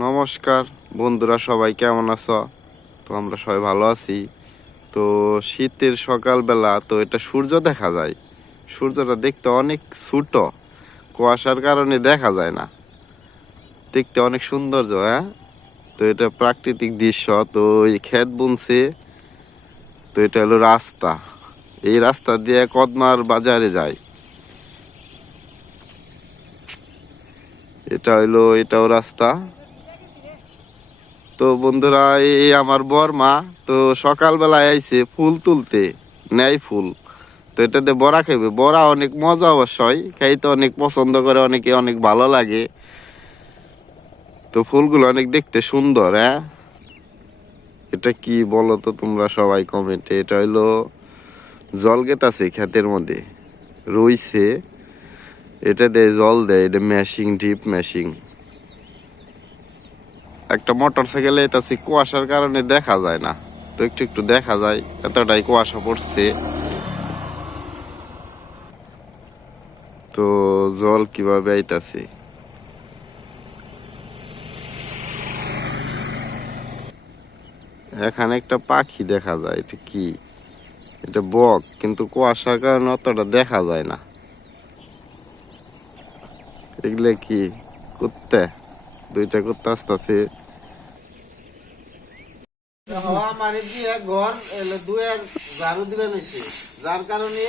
নমস্কার, বন্ধুরা সবাই কেমন আছো? তো আমরা সবাই ভালো আছি। তো শীতের সকালবেলা তো এটা সূর্য দেখা যায়। সূর্যটা দেখতে অনেক ছোট, কুয়াশার কারণে দেখা যায় না। দেখতে অনেক সৌন্দর্য হ্যাঁ? তো এটা প্রাকৃতিক দৃশ্য, তো এই ক্ষেত বুনছে, তো এটা হলো রাস্তা। এই রাস্তা দিয়ে কদমার বাজারে যায়। এটা হইল এটাও রাস্তা। তো বন্ধুরা, এই আমার বরমা তো সকালবেলায় আইছে ফুল তুলতে, নেয় ফুল। তো এটাতে বড়া খাইবে। বড়া অনেক মজা অবশ্যই খাইতে অনেক পছন্দ করে, অনেকে অনেক ভালো লাগে। তো ফুলগুলো অনেক দেখতে সুন্দর হ্যাঁ? এটা কি বলো তো তোমরা সবাই কমেন্টে এটা হইল জল গেতাছে ক্ষেতের মধ্যে, রইছে। এটা দেয় জল দেয়, এটা ম্যাশিং ডিপ ম্যাশিং একটা মোটর সাইকেলে এটাছে কুয়াশার কারণে দেখা যায় না। তো একটু একটু দেখা যায়, এতটাই কুয়াশা পড়ছে। তো জল কীভাবে আইতাছে? এখানে একটা পাখি দেখা যায়, এটা কি? এটা বক, কিন্তু কুয়াশার কারণে অতটা দেখা যায় না। এগুলো কি কুত্তে? দুইটা কুত্তা আসতেছে। আমার বিয়ে ঘর দুয়ের ঝাড়ু দিবেন হয়েছে যার কারণে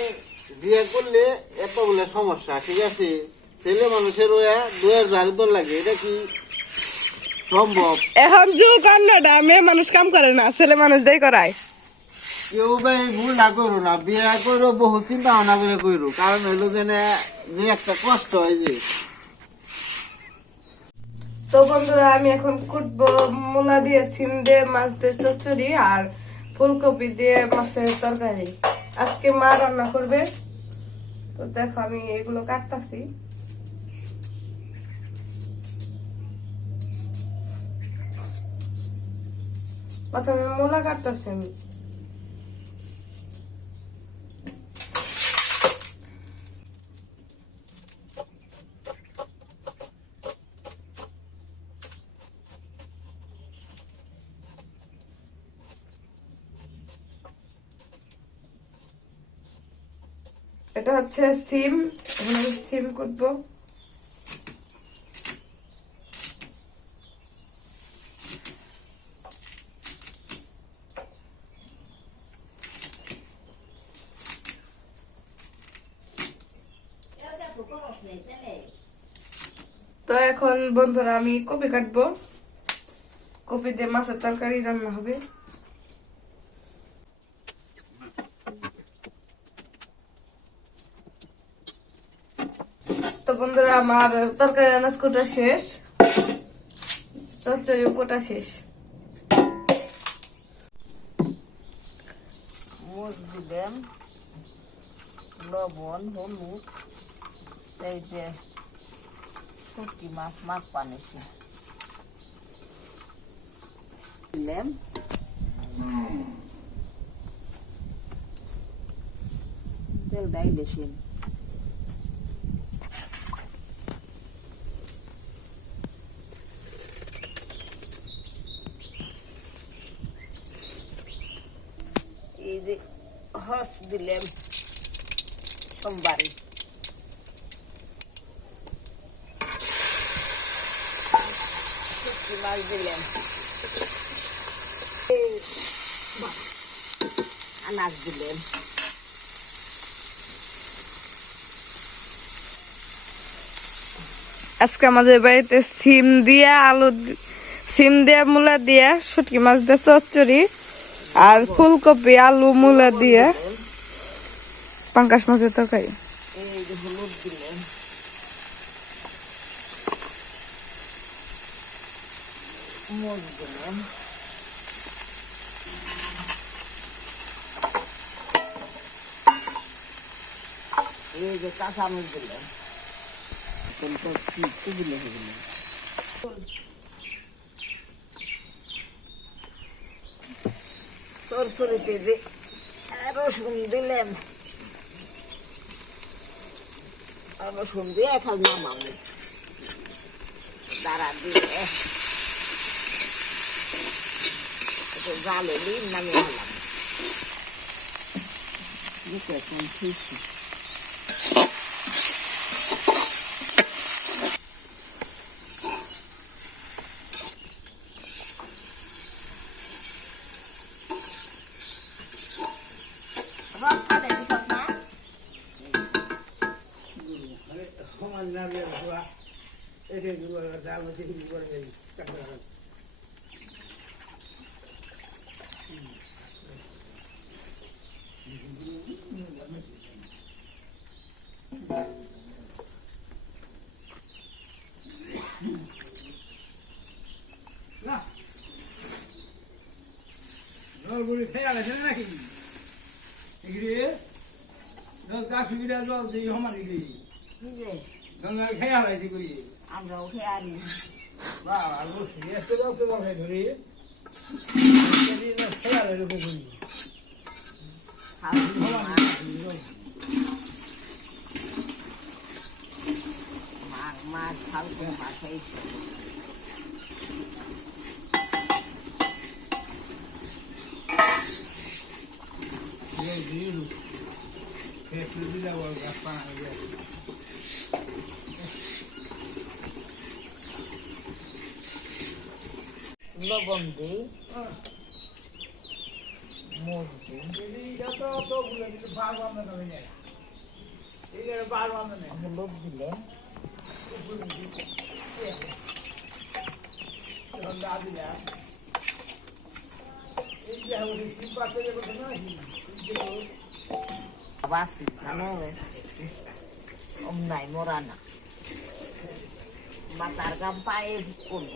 বিয়ে করলে এতগুলো সমস্যা ঠিক আছে? ছেলে মানুষের ওয়া দুয়ের ঝাড়ু তোর লাগে এটা কি সম্ভব? এখন যুগ অন্যটা মেয়ে মানুষ কাম করে না ছেলে মানুষ দেই করায়। কেউ ভাই ভুল না করো না বিয়ে করো বহু চিন্তা ভাবনা করে করো কারণ হইল যে যে একটা কষ্ট হয় যে। তো বন্ধুরা, আমি এখন কুটবো, মূলা দিয়ে সিম দিয়ে, মাছ দিয়ে চচ্চড়ি আর ফুলকপি দিয়ে মাছের তরকারি। আজকে মা রান্না করবে। তো দেখো, আমি এগুলো কাটতাছি। প্রথমে মূলা কাটতেছি আমি। এটা হচ্ছে সিম, এখন আমি সিম কুটবো তো এখন বন্ধুরা আমি কপি কাটবো। কপি দিয়ে মাছের তরকারি রান্না হবে তো বন্ধুরা আমার তরকারি রান্না কোটা শেষ। চচ্চড়ি কোটা শেষ। মুগ দিলাম লবণ, হলুদ, এই যে শুটকি মাছ মাছ পানিছি দিলাম তেল ডাইলেছেন এই যে দিলাম সোমবারে মাছ দিলাম আনাজ দিলাম আজকে আমাদের বাড়িতে সিম দিয়ে আলু সিম দিয়ে মূলা দিয়ে শুটকি মাছ দিয়ে চচ্চড়ি আর ফুলকপি আলু মূলা দিয়ে। পাঙ্কাশ মাছের তরকারি। এই যে হলুদ দিলাম মুগ দিলাম এই যে কাঁচামরিচ দিলাম কোনটা কি কি দিলে গেল সরসরিতে যে রসুন দিলাম তারপর সন্ধ্যে এখন নামাবো। জালে নামিয়ে হলাম Look. জলগুলি খেয়ে গেছে নাকি? এগিয়ে জল গা সুবিধা জল এগিয়ে কি যে? গঙ্গার খেয়া হয়েছে কই? আমরাও খেয়ে আনি বা আলু এসে দাও তো ধরে। 好啊！妈妈，炒锅嘛可以。有这个，平时都要搞饭的。লবণ দিই মরিচ দিই হলুদ দিলে বাসি জানো অন্যায় মরা না মাথার গাম পায়ে করব।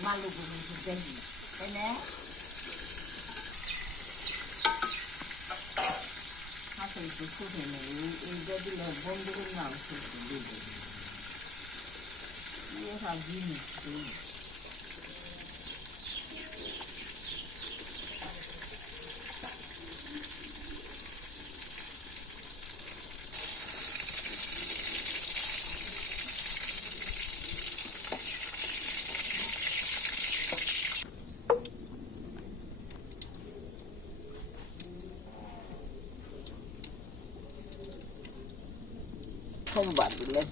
malu bunu sudah ini hasil itu sudah ini ini jadi lebon dulu nggak usah dulu ini Hadi bakalım.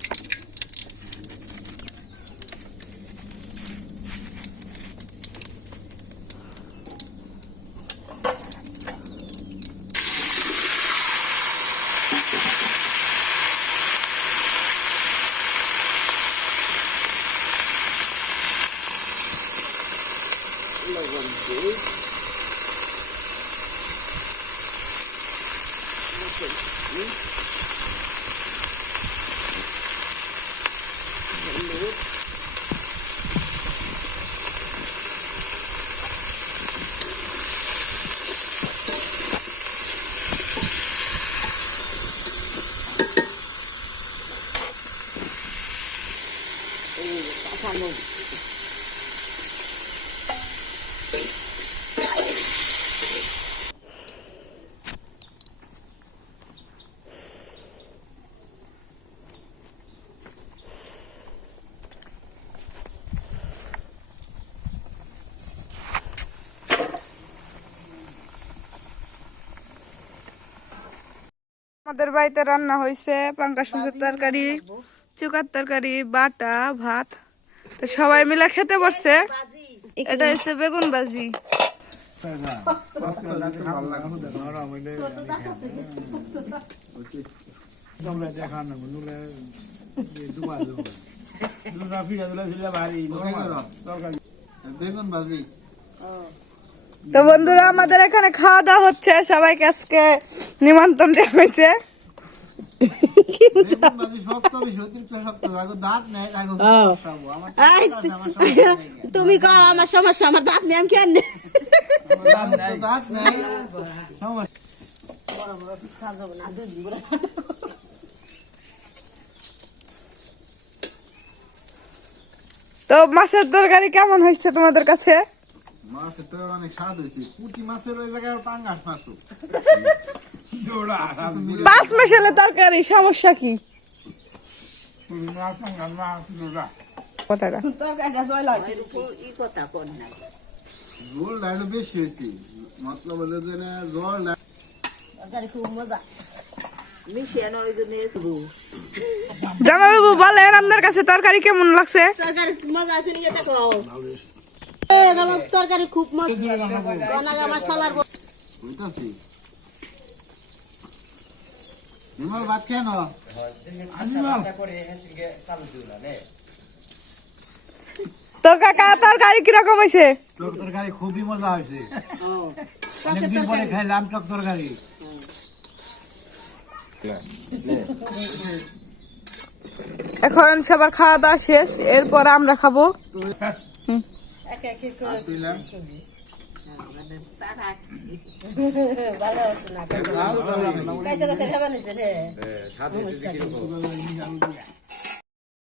আমাদের বাড়িতে রান্না হয়েছে পাঙ্কাশ মাছের তরকারি, চুকার তরকারি, বাটা, ভাত। সবাই মিলে খেতে বসছে। এটা হচ্ছে বেগুন বেগুন ভাজি। তো বন্ধুরা, আমাদের এখানে খাওয়া দাওয়া হচ্ছে। সবাইকে আজকে নিমন্ত্রণ দেওয়া হয়েছে তুমি কও আমার সমস্যা আমার দাঁত নেই আমি কেন দাঁত নেই সমস্যা তো মাছের তরকারি কেমন হয়েছে তোমাদের কাছে? মাছের তো অনেক স্বাদ হয়েছে। পুঁটি মাছের ওই জায়গায় পাঙ্গাস জোড়া পাঁচ মেশালে তরকারি সমস্যা কি বলেন আপনার কাছে তরকারি কেমন লাগছে তরকারি খুব মজা নিমল ভাত কেন তো কাকা তরকারি কীরকম হয়েছে? টক তরকারি খুবই মজা হয়েছে। অনেকদিন পরে খাইলাম টক তরকারি। এখন সবার খাওয়া দাওয়া শেষ এরপর আমরা খাব। একে একে করে তুইলাম ভালো হচ্ছে না কাইছে কাইছে খাবার নিছে রে